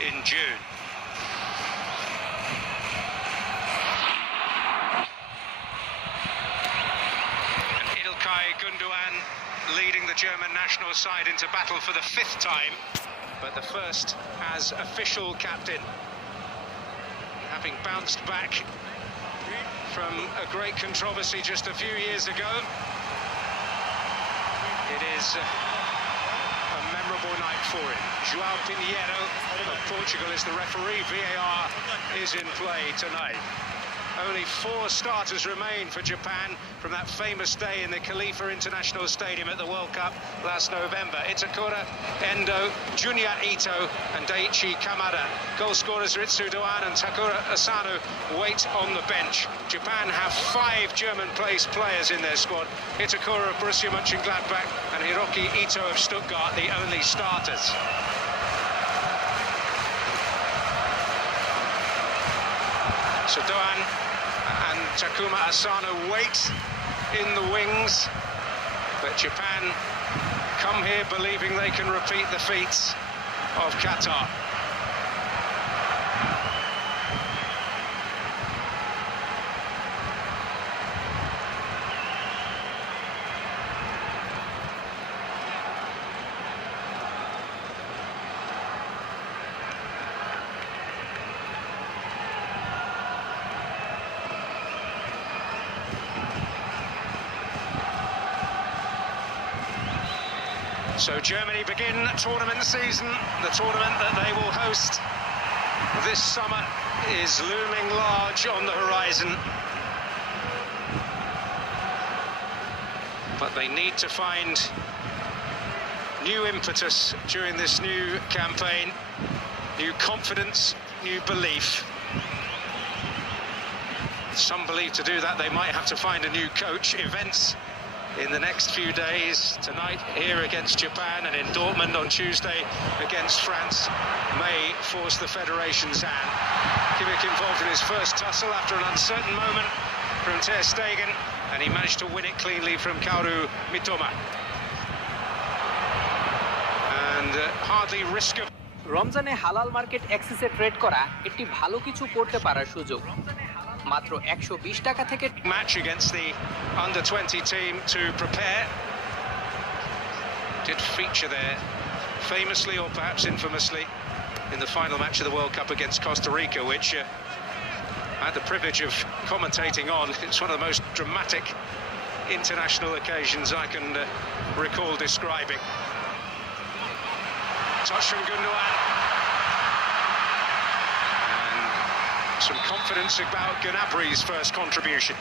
in June. And Ilkay Gundogan leading the German national side into battle for the 5th time, but the first as official captain, having bounced back from a great controversy just a few years ago. It is a memorable night for him. João Pinheiro of Portugal is the referee. VAR is in play tonight. Only 4 starters remain for Japan from that famous day in the Khalifa International Stadium at the World Cup last November. Itakura, Endo, Junya Ito and Daichi Kamada. Goal scorers Ritsu Doan and Takura Asano wait on the bench. Japan have 5 German-placed players in their squad. Itakura of Borussia Mönchengladbach and Hiroki Ito of Stuttgart, the only starters. So Doan and Takuma Asano wait in the wings, but Japan come here believing they can repeat the feats of Qatar. So Germany begin tournament season. The tournament that they will host this summer is looming large on the horizon. But they need to find new impetus during this new campaign, new confidence, new belief. Some believe to do that they might have to find a new coach. Events in the next few days, tonight here against Japan and in Dortmund on Tuesday against France, may force the federation's hand. Kimmich involved in his first tussle after an uncertain moment from Ter Stegen, and he managed to win it cleanly from Kaoru Mitoma. And hardly risk of... রমজানে হালাল market অ্যাক্সেসে trade করা একটি ভালো কিছু করতে পারার সুযোগ। মাত্র 120 টাকা থেকে match against the under-20 team to prepare. Did feature there famously or perhaps infamously in the final match of the World Cup against Costa Rica, which I had the privilege of commentating on. It's one of the most dramatic international occasions I can recall describing. Touch from Gundogan. Some confidence about Gnabry's first contribution.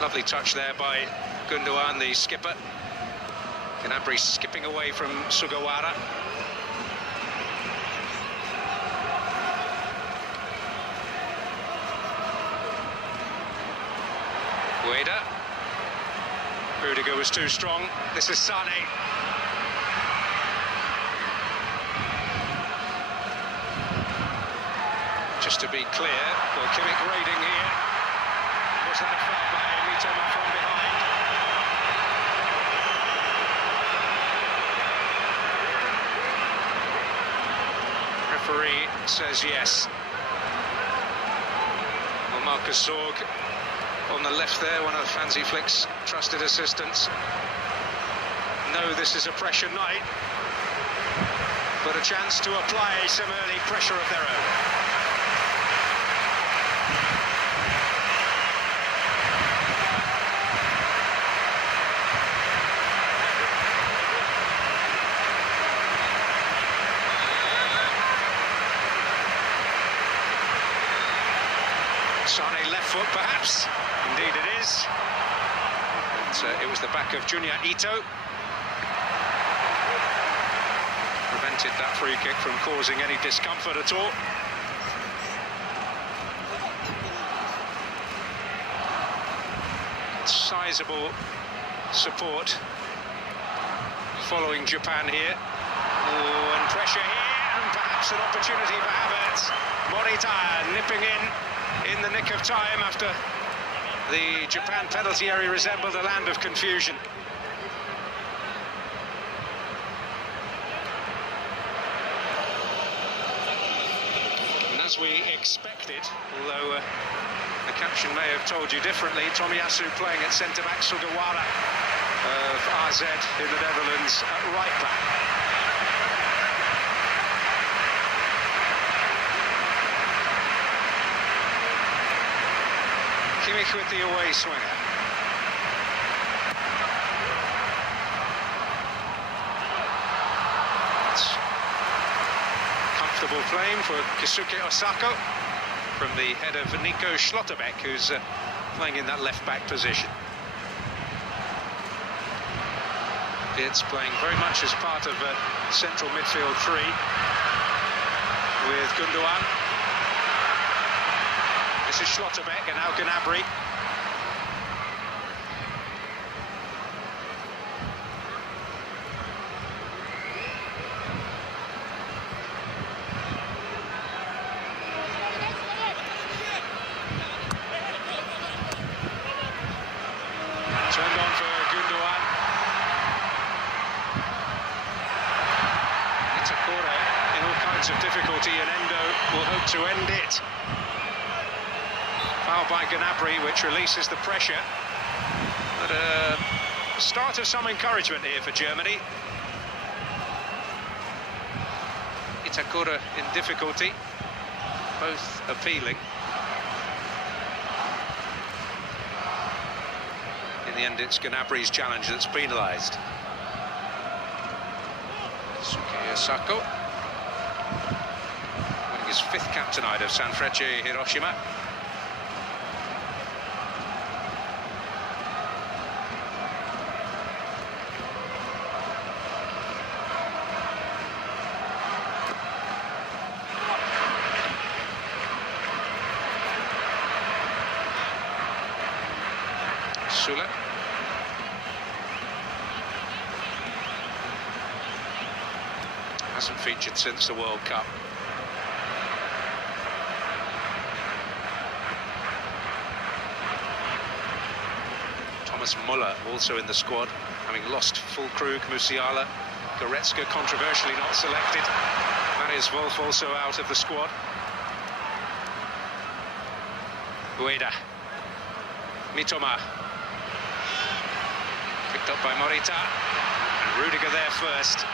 Lovely touch there by Gundogan, the skipper. Gnabry skipping away from Sugawara. Ueda. Rudiger was too strong. This is Sane. Just to be clear, well, Kimmich raiding here. Was that a foul by Mitoma from behind? Referee says yes. Well, Marcus Sorg on the left there, one of Hansi Flick's trusted assistants. No, this is a pressure night, but a chance to apply some early pressure of their own. Sane left foot, perhaps. Indeed it is. But it was the back of Junya Ito. Prevented that free kick from causing any discomfort at all. Sizable support following Japan here. Oh, and pressure here, and perhaps an opportunity for Havertz. Morita nipping in. in the nick of time after the Japan penalty area resembled a land of confusion. And as we expected, although the caption may have told you differently, Tomiyasu playing at centre-back, Sugawara of AZ in the Netherlands at right-back. Kimmich with the away swinger. It's comfortable playing for Keisuke Osako from the head of Nico Schlotterbeck, who's playing in that left-back position. It's playing very much as part of a central midfield three with Gundogan. This is Schlotterbeck and now Gnabry. Turned on for Gundogan. Itakura in all kinds of difficulty, and Endo will hope to end it. Foul by Gnabry, which releases the pressure. But a start of some encouragement here for Germany. Itakura in difficulty, both appealing. In the end, it's Gnabry's challenge that's penalised. Suki Osako, winning his 5th cap tonight of Sanfrecce Hiroshima. Sula. Hasn't featured since the World Cup. Thomas Muller also in the squad, having lost Fulkrug, Musiala, Goretzka controversially not selected. Marius Wolf also out of the squad. Ueda. Mitoma. Picked up by Morita. And Rudiger there first.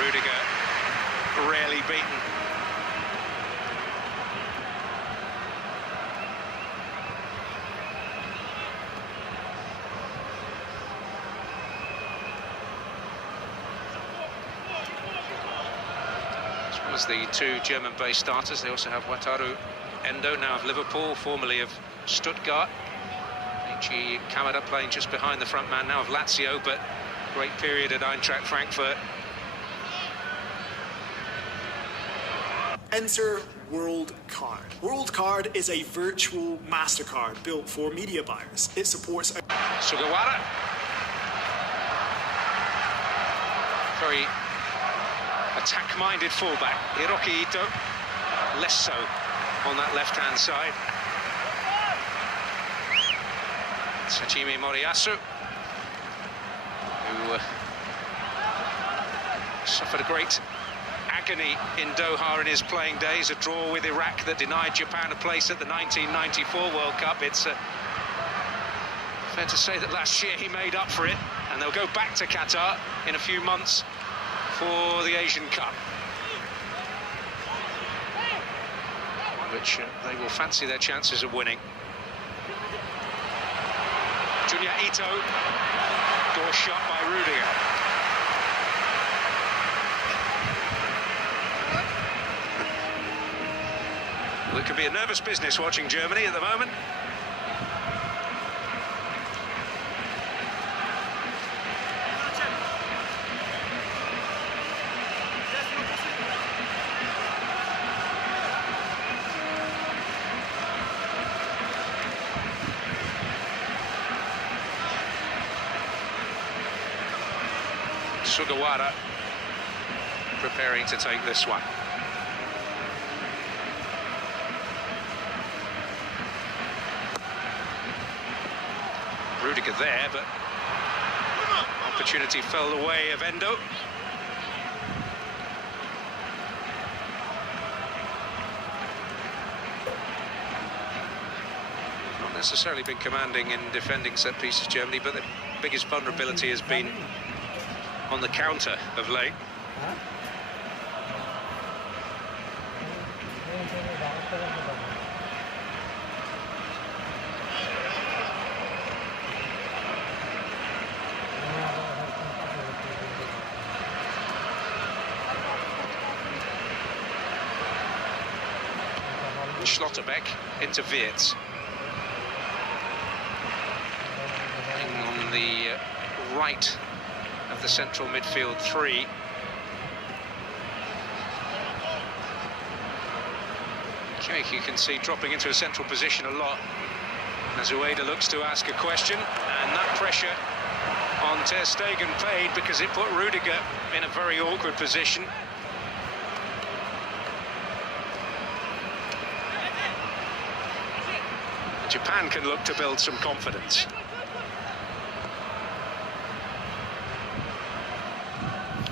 Rudiger rarely beaten. As well as the 2 German-based starters, they also have Wataru Endo, now of Liverpool, formerly of Stuttgart. Ichi Kamada playing just behind the front man, now of Lazio, but great period at Eintracht Frankfurt. Enter World Card. World Card is a virtual MasterCard built for media buyers. It supports Sugawara. Very attack-minded fullback. Hiroki Ito, less so on that left-hand side. Sachimi Moriyasu, who suffered a great agony in Doha in his playing days, a draw with Iraq that denied Japan a place at the 1994 World Cup. It's fair to say that last year he made up for it, and they'll go back to Qatar in a few months for the Asian Cup, which they will fancy their chances of winning. Junya Ito, door shot by Rudiger. Well, it could be a nervous business watching Germany at the moment. Sugawara preparing to take this one. Rudiger there, but opportunity fell the way of Endo. Not necessarily been commanding in defending set pieces, Germany, but the biggest vulnerability has been on the counter of late. Schlotterbeck into Wirtz. On the right of the central midfield three. Kimmich, you can see, dropping into a central position a lot as Ueda looks to ask a question, and that pressure on Ter Stegen paid because it put Rudiger in a very awkward position. Japan can look to build some confidence.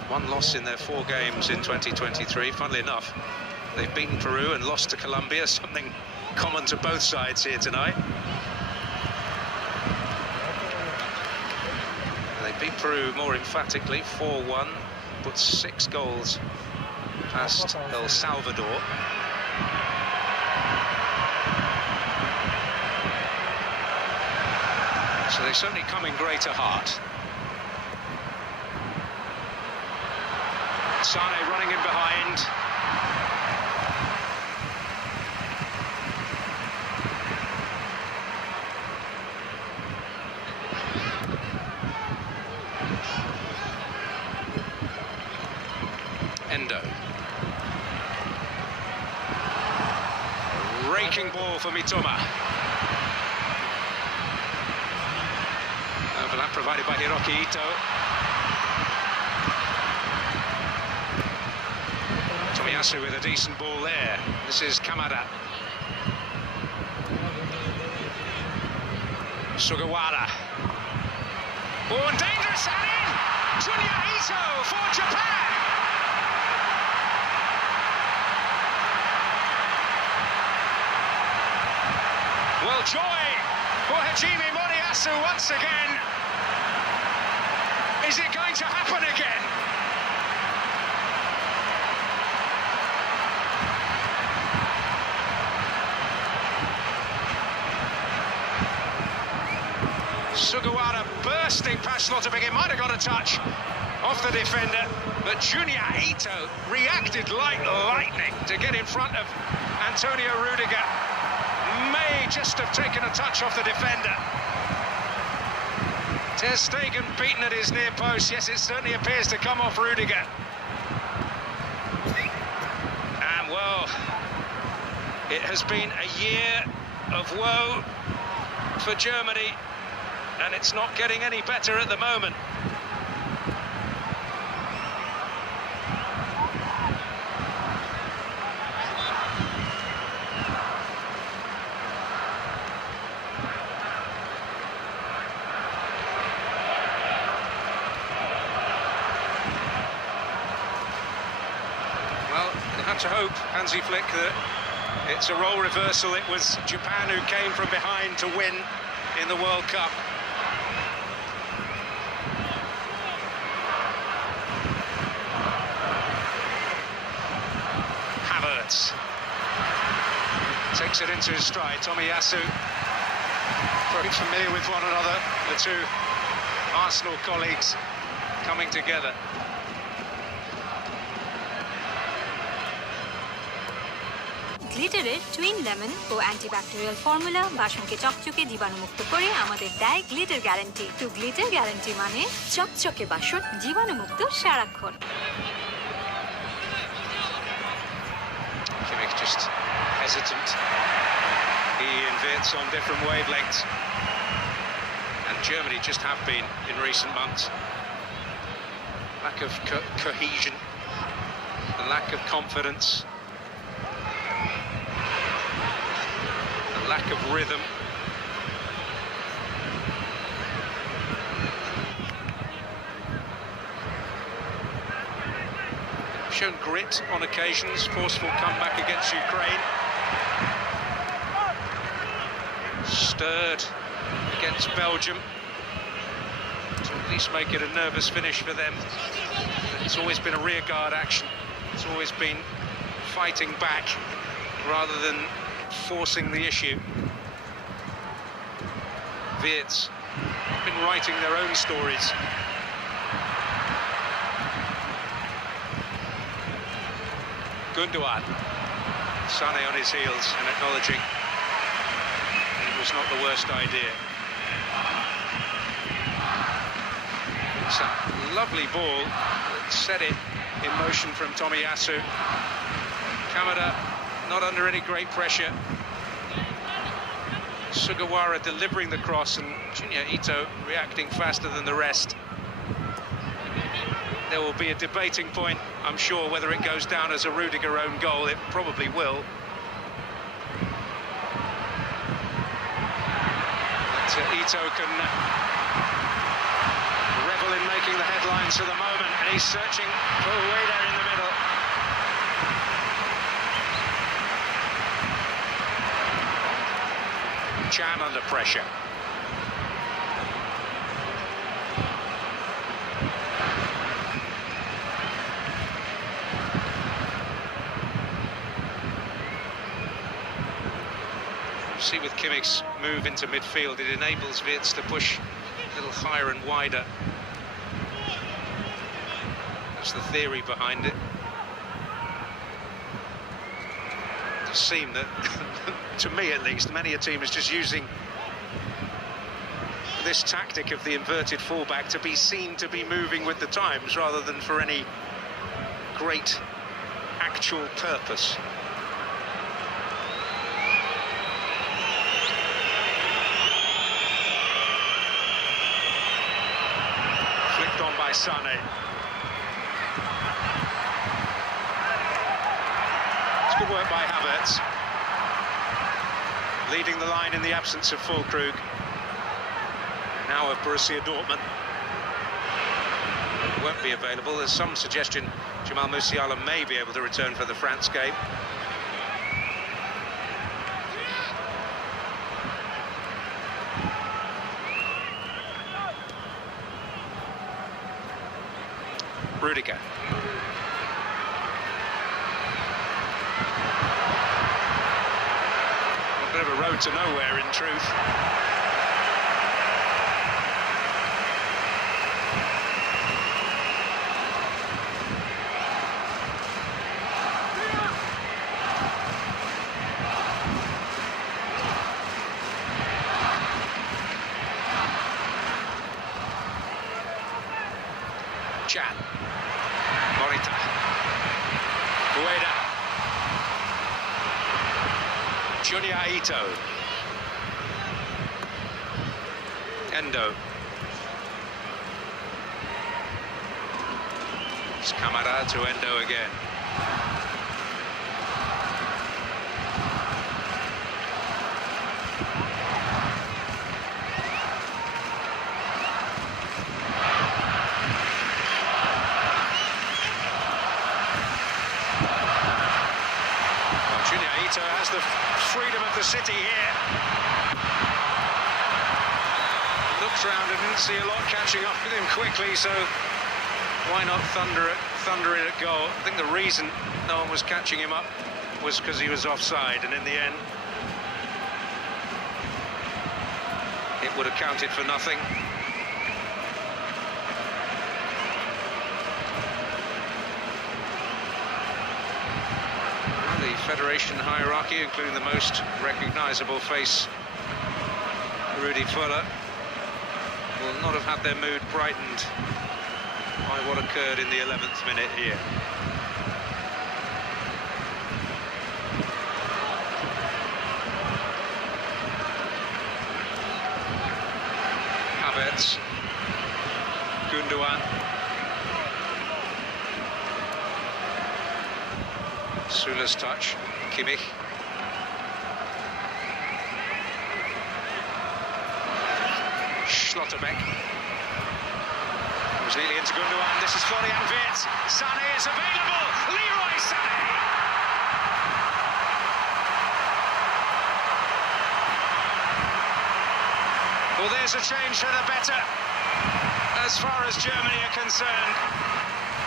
One loss in their 4 games in 2023. Funnily enough, they've beaten Peru and lost to Colombia, something common to both sides here tonight. They beat Peru more emphatically, 4-1, put 6 goals past El Salvador. So they certainly come in greater heart. Sane running in behind. Endo. Raking ball for Mitoma. Overlap provided by Hiroki Ito. Tomiyasu with a decent ball there. This is Kamada. Sugawara. Oh, and dangerous, and in! Junya Ito for Japan! Well, joy for Hajime Moriyasu once again. Is it going to happen again? Sugawara bursting past Schlotterbeck. It might have got a touch off the defender, but Junya Ito reacted like lightning to get in front of Antonio Rudiger. May just have taken a touch off the defender. Ter Stegen beaten at his near post. Yes, it certainly appears to come off Rudiger. And, well, it has been a year of woe for Germany, and it's not getting any better at the moment. To hope, Hansi Flick, that it's a role reversal. It was Japan who came from behind to win in the World Cup. Havertz takes it into his stride. Tomiyasu, very familiar with one another, the two Arsenal colleagues coming together. গ্লিটারের twin lemon ও antibacterial formula বাসনকে চকচকে জীবাণুমুক্ত করে আমাদের দেয় Glitter guarantee. তো Glitter guarantee মানে চকচকে বাসন জীবাণুমুক্ত সারাক্ষণ। Kimmich just hesitant. He and Wirtz on different wavelengths, and Germany just have been in recent months. Lack of cohesion the lack of confidence, the lack of rhythm. Shown grit on occasions, forceful comeback against Ukraine. Stirred against Belgium to at least make it a nervous finish for them. It's always been a rearguard action. It's always been fighting back rather than forcing the issue. Wirtz been writing their own stories. Gundogan, Sané on his heels and acknowledging it was not the worst idea. It's a lovely ball, set it in motion from Tomiyasu. Kamada not under any great pressure. Sugawara delivering the cross and Junya Ito reacting faster than the rest. There will be a debating point, I'm sure, whether it goes down as a Rudiger own goal. It probably will. But Ito can revel in making the headlines for the moment, and he's searching for Ueda in the middle. Chan under pressure. See, with Kimmich's move into midfield, it enables Wirtz to push a little higher and wider. That's the theory behind it. It does seem that, to me at least, many a team is just using this tactic of the inverted fullback to be seen to be moving with the times rather than for any great actual purpose. On by Sané. It's good work by Havertz. Leading the line in the absence of Füllkrug. Now of Borussia Dortmund. Won't be available. There's some suggestion Jamal Musiala may be able to return for the France game. Rudiger. A bit of a road to nowhere, in truth. Chan. Morita. Ueda. Junya Ito. Endo. It's Kamada to Endo again. Has the freedom of the city here. Looks round and didn't see a lot catching up with him quickly, so why not thunder it at goal? I think the reason no one was catching him up was because he was offside, and in the end it would have counted for nothing. Federation hierarchy, including the most recognisable face, Rudy Fuller, will not have had their mood brightened by what occurred in the 11th minute here. Havertz, Gundogan. Sula's touch, Kimmich. Schlotterbeck. Was nearly into Gundogan. This is Florian Wirtz. Sané is available. Leroy Sané. Well, there's a change for the better as far as Germany are concerned.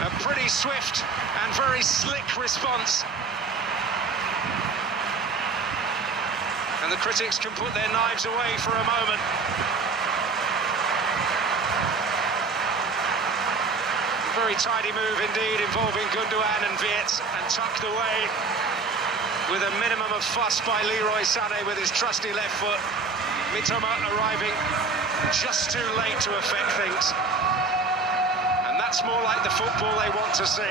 A pretty swift and very slick response. And the critics can put their knives away for a moment. Very tidy move indeed, involving Gundogan and Wirtz, and tucked away with a minimum of fuss by Leroy Sané with his trusty left foot. Mitoma arriving just too late to affect things. And that's more like the football they want to see.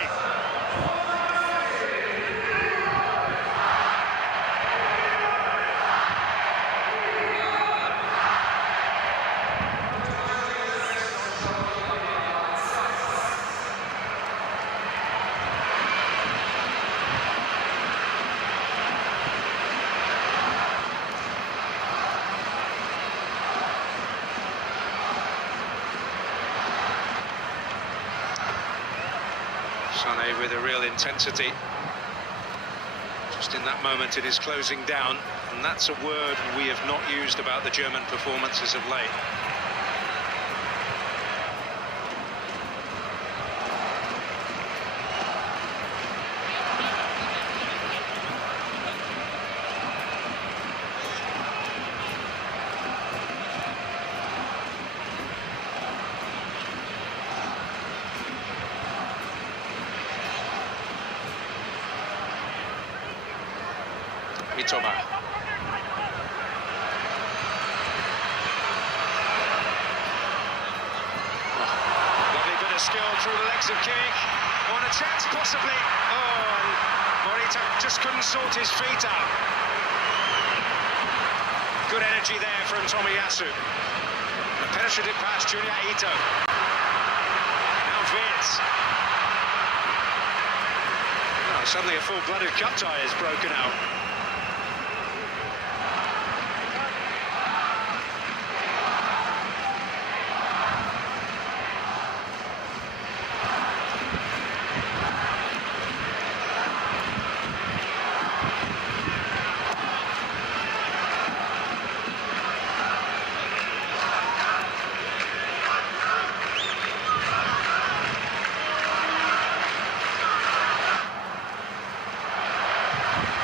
Sané with a real intensity just in that moment in his closing down, and that's a word we have not used about the German performances of late. Mitoma. Lovely bit of skill through the legs of Kimmich. On a chance, possibly. Oh, and Morita just couldn't sort his feet out. Good energy there from Tomiyasu. A penetrative pass, Junior Ito. Now Wirtz. Oh, suddenly a full-blooded cut tie is broken out.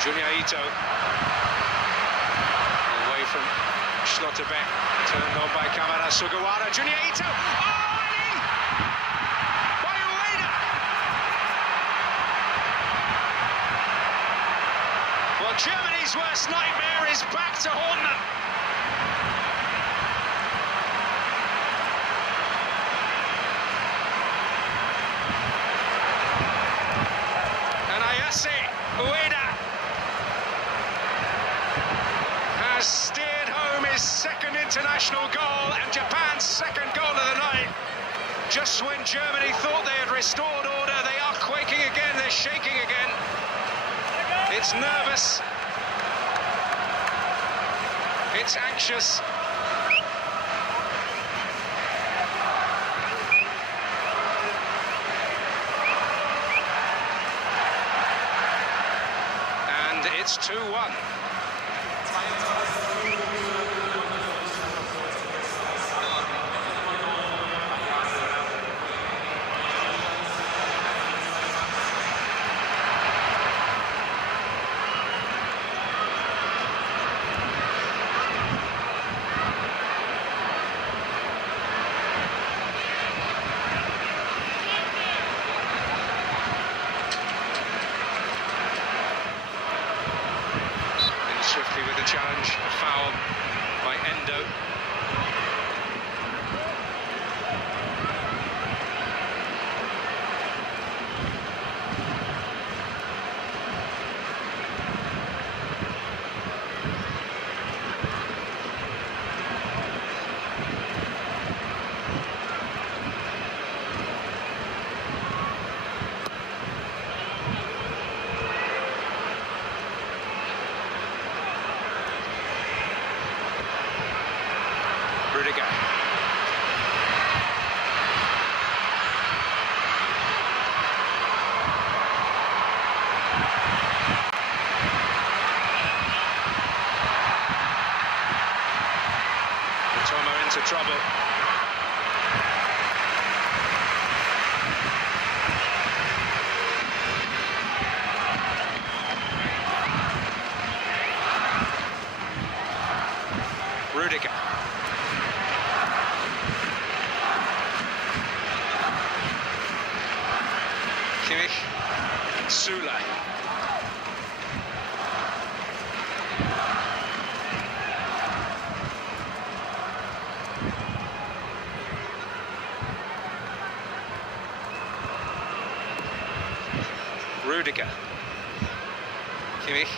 Junior Ito, away from Schlotterbeck, turned on by Kamara Sugawara. Junior Ito, oh, and in by Ueda. Well, Germany's worst nightmare is back to haunt them. And Ayase Ueda has steered home his second international goal and Japan's second goal of the night. Just when Germany thought they had restored order, they are quaking again, they're shaking again. It's nervous. It's anxious. And it's 2-1. Swiftly with the challenge, a foul by Endo. Rudiger. Tomo into trouble. Rudiger. Kimmich. Sula. Rudiger. Kimmich.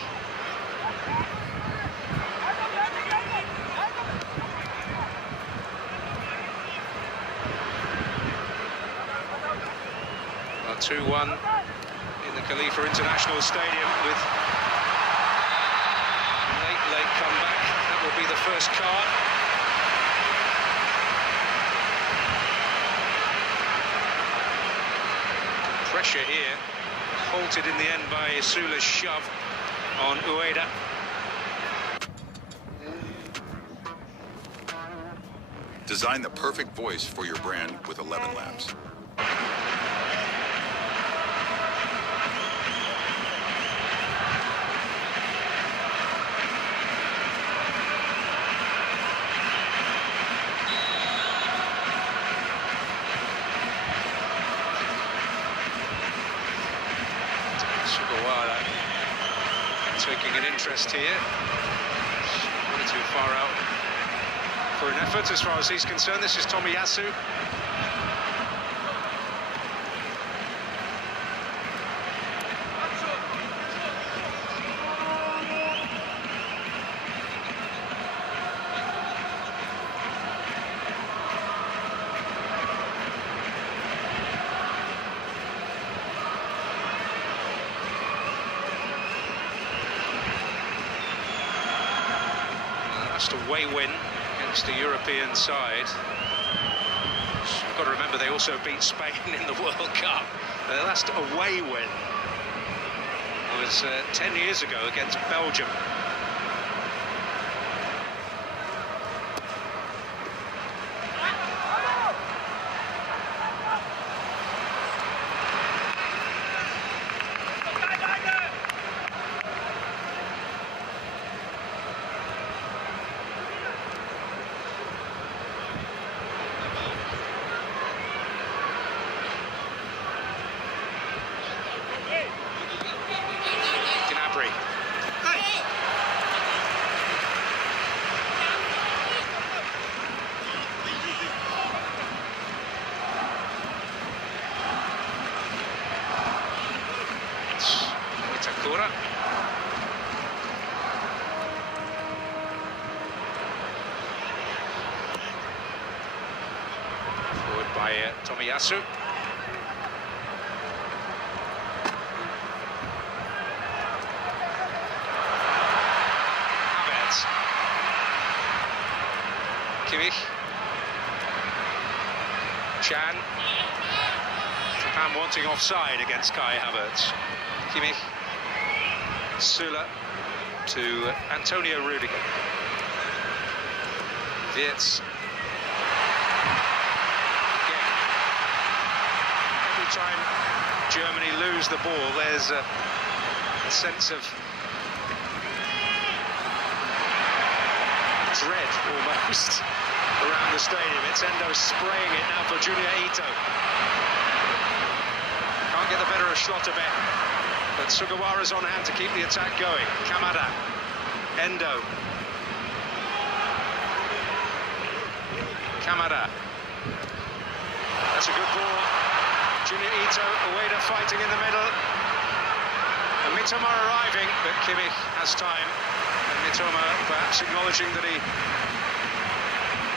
Well, 2-1 in the Khalifa International Stadium with a late comeback. That will be the first card. Pressure here. Halted in the end by Sula's shove on Ueda. Design the perfect voice for your brand with 11 Labs. Taking an interest here. A little too far out for an effort as far as he's concerned. This is Tomiyasu. Away win against the European side. You've got to remember they also beat Spain in the World Cup. Their last away win was 10 years ago against Belgium. Forward by Tomiyasu. Havertz. Kimmich. Chan. Japan wanting offside against Kai Havertz. Kimmich. Sula to Antonio Rudiger. Wirtz. Again. Every time Germany lose the ball, there's a sense of dread almost around the stadium. It's Endo spraying it now for Junior Ito. Can't get the better of Schlotterbeck. But Sugawara's on hand to keep the attack going. Kamada, Endo. Kamada. That's a good ball. Junior Ito, Ueda fighting in the middle. And Mitoma arriving, but Kimmich has time. And Mitoma perhaps acknowledging that he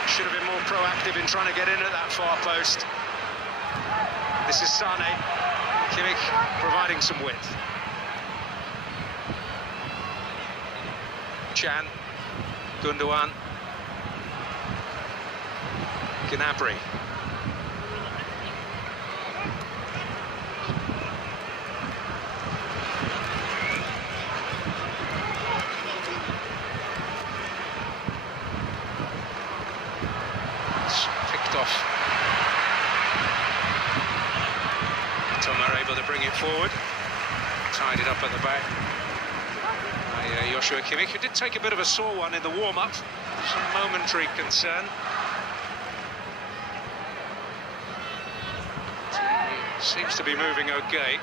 should have been more proactive in trying to get in at that far post. This is Sane. Kimmich providing some width. Chan, Gundogan. Gnabry. It's picked off. Tom are able to bring it forward. Tied it up at the back by Joshua Kimmich, who did take a bit of a sore one in the warm-up. Some momentary concern. Seems to be moving okay.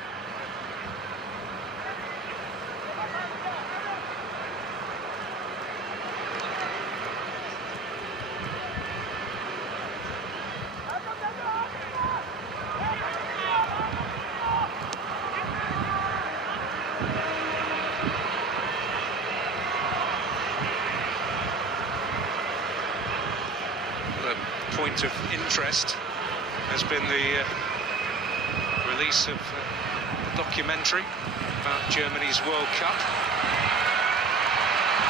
The point of interest has been the release of a documentary about Germany's World Cup.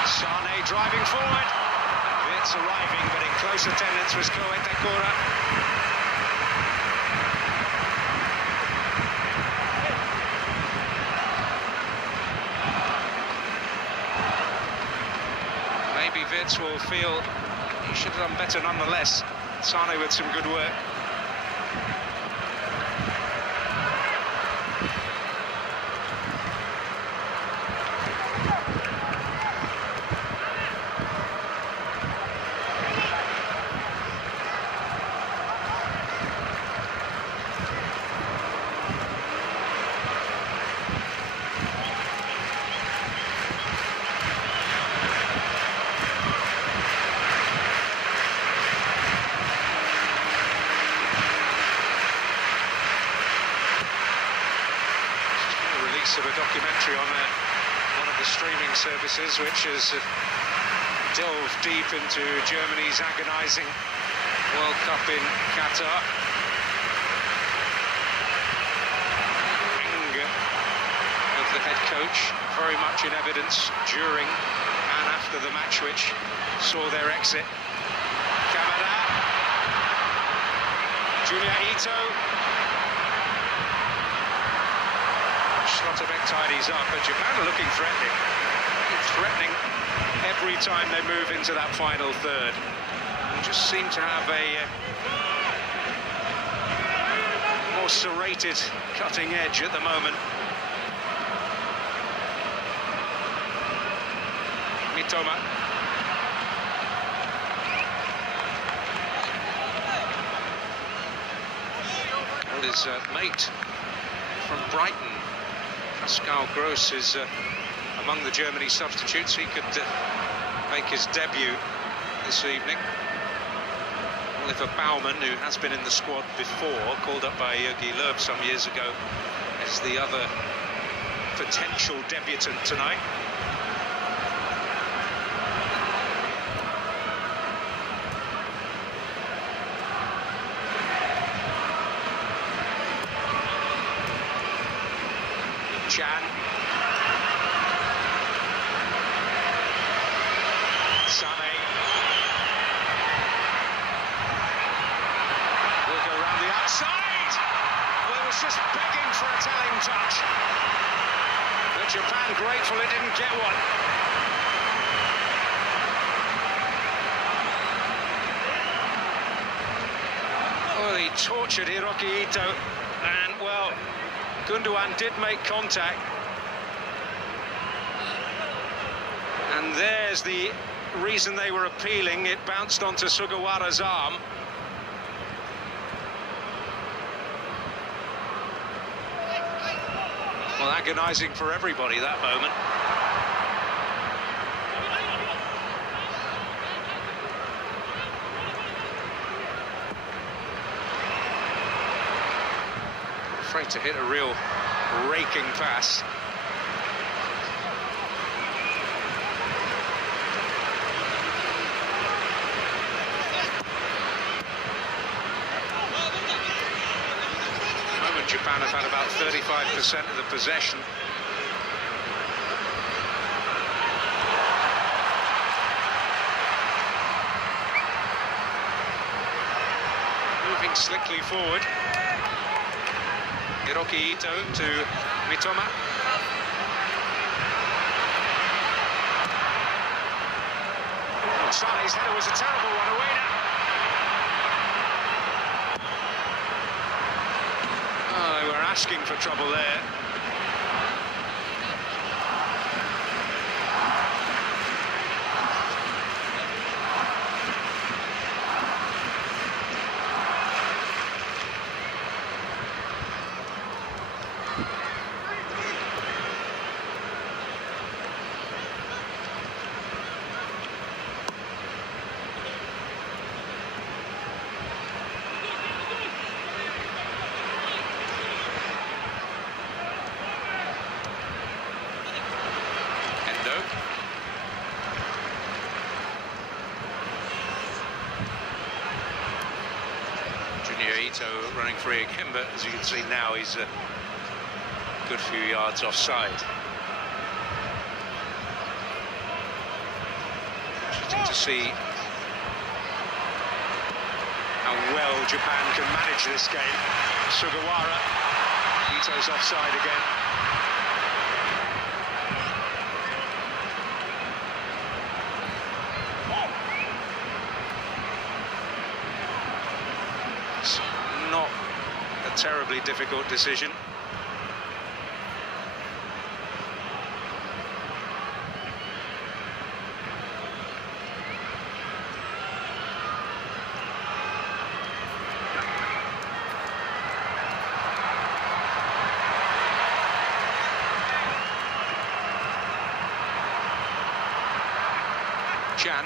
Sane driving forward. It's arriving, but in close attendance was Koetakura. Maybe Wirtz will feel he should have done better nonetheless. Sane with some good work. Of a documentary on one of the streaming services, which has delved deep into Germany's agonising World Cup in Qatar. Anger of the head coach very much in evidence during and after the match, which saw their exit. Kamada, Julia Ito. Schlotterbeck tidies up, but Japan are looking threatening. Threatening every time they move into that final third. They just seem to have a more serrated cutting edge at the moment. Mitoma. Well, his mate from Brighton, Pascal Gross, is among the Germany substitutes. He could make his debut this evening. Oliver Baumann, who has been in the squad before, called up by Jogi Löw some years ago, is the other potential debutant tonight. Chan. Sane. Will go around the outside. Well, it was just begging for a telling touch. But Japan grateful it didn't get one. Well, he tortured Hiroki Ito, and well, Gundogan did make contact, and there's the reason they were appealing. It bounced onto Sugawara's arm. Well, agonising for everybody, that moment. Afraid to hit a real raking pass. At the moment, Japan have had about 35% of the possession. moving slickly forward. Hiroki Ito to Mitoma. Sane's header was a terrible one away now. Oh, they were asking for trouble there. Ito running free again, but as you can see now, he's a good few yards offside. Interesting to see how well Japan can manage this game. Sugawara, Ito's offside again. Not a terribly difficult decision. Chan.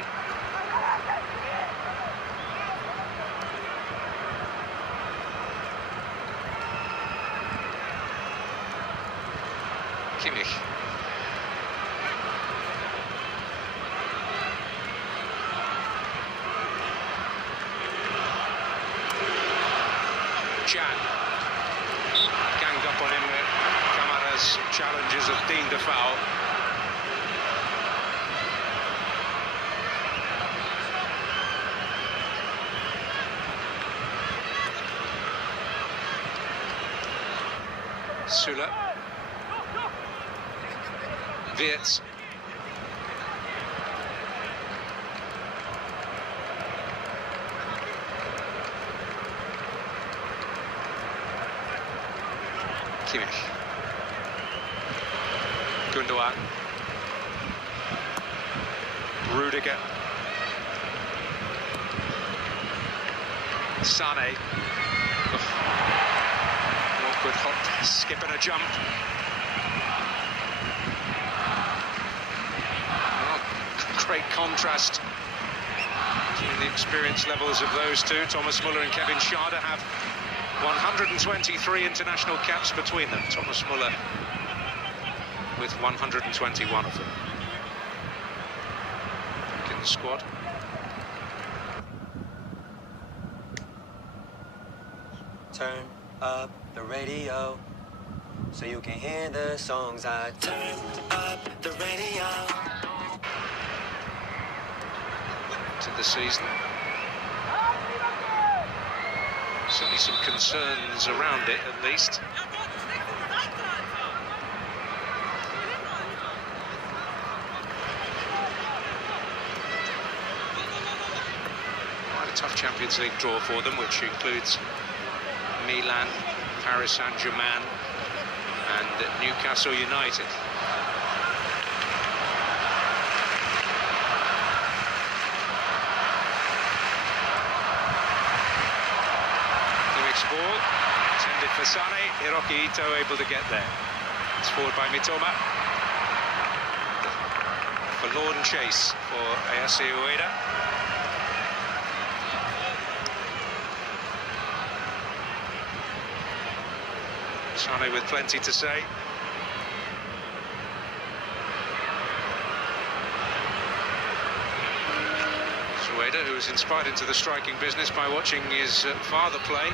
Kimmich. Chan. Ganged up on him. Kamara's challenges have deemed a foul. Sula. Wirtz. Kimmich. Gundogan. Rudiger. Sane. Awkward hot skip and a jump. Great contrast between the experience levels of those two. Thomas Muller and Kevin Schade have 123 international caps between them. Thomas Muller with 121 of them in the squad. Turn up the radio so you can hear the songs I turn up the radio. To the season. Certainly some concerns around it, at least. Quite a tough Champions League draw for them, which includes Milan, Paris Saint-Germain and Newcastle United. Ball intended for Sane. Hiroki Ito able to get there. It's forward by Mitoma. Forlorn chase for Ayase Ueda. Sane with plenty to say. Ueda, who was inspired into the striking business by watching his father play.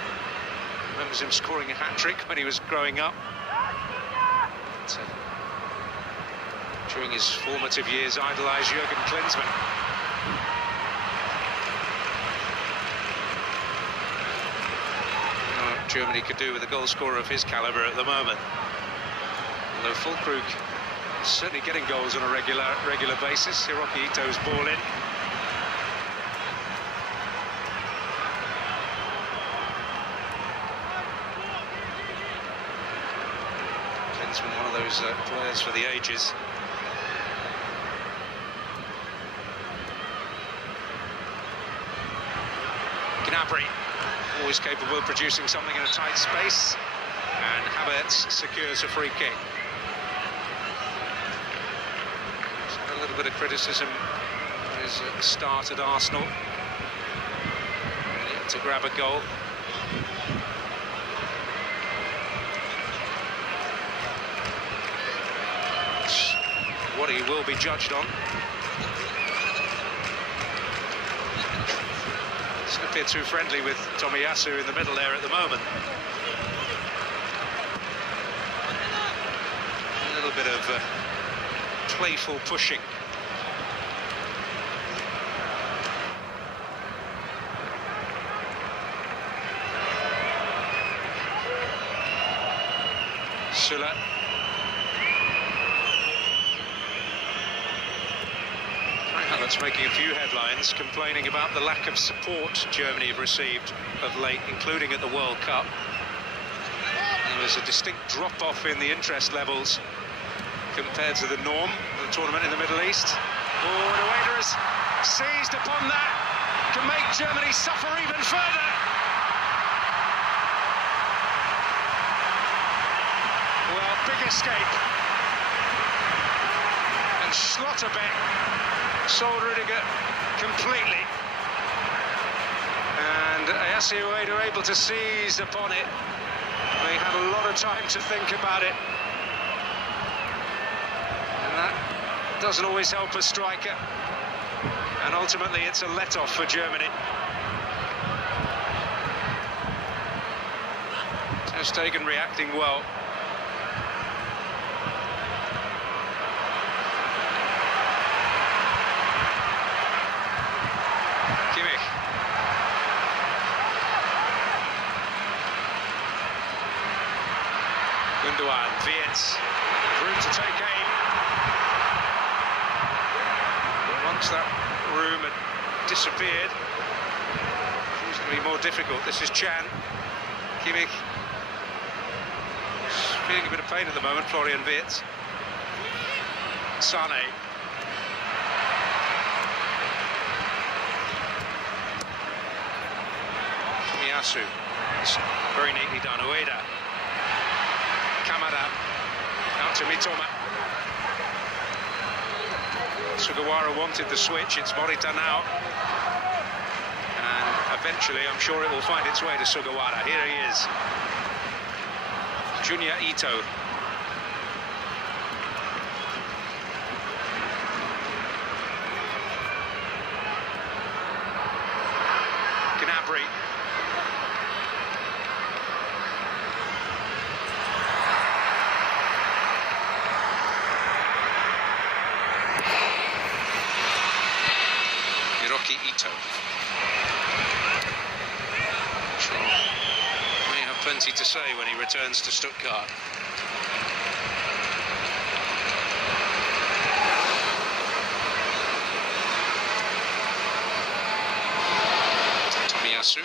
Remembers him scoring a hat-trick when he was growing up. But, during his formative years, idolised Jurgen Klinsmann. Germany could do with a goal scorer of his calibre at the moment. Although Füllkrug is certainly getting goals on a regular basis. Hiroki Ito's ball in. Klinsmann, one of those players for the ages. Gnabry, always capable of producing something in a tight space, and Havertz secures a free kick. He's had a little bit of criticism for his start at Arsenal. He had to grab a goal. It's what he will be judged on. Doesn't appear too friendly with Tomiyasu in the middle there at the moment. A little bit of playful pushing. Süle. That's making a few headlines, complaining about the lack of support Germany have received of late, including at the World Cup. There was a distinct drop-off in the interest levels compared to the norm of the tournament in the Middle East. Oh, and Ueda has seized upon that, can make Germany suffer even further. Well, big escape. And Schlotterbeck sold Rudiger completely, and Ayase Ueda able to seize upon it. They had a lot of time to think about it, and that doesn't always help a striker, and ultimately it's a let-off for Germany. Ter Stegen reacting well. Gundogan, Wirtz, room to take aim. Once that room had disappeared, it's going to be more difficult. This is Can. Kimmich. Feeling a bit of pain at the moment, Florian Wirtz. Sane. Tomiyasu. It's very neatly done. Ueda. Kamada, out to Mitoma. Sugawara wanted the switch, it's Morita now. And eventually, I'm sure it will find its way to Sugawara. Here he is. Junya Ito. Gnabry. Ito. Sure. May have plenty to say when he returns to Stuttgart. Tomiyasu.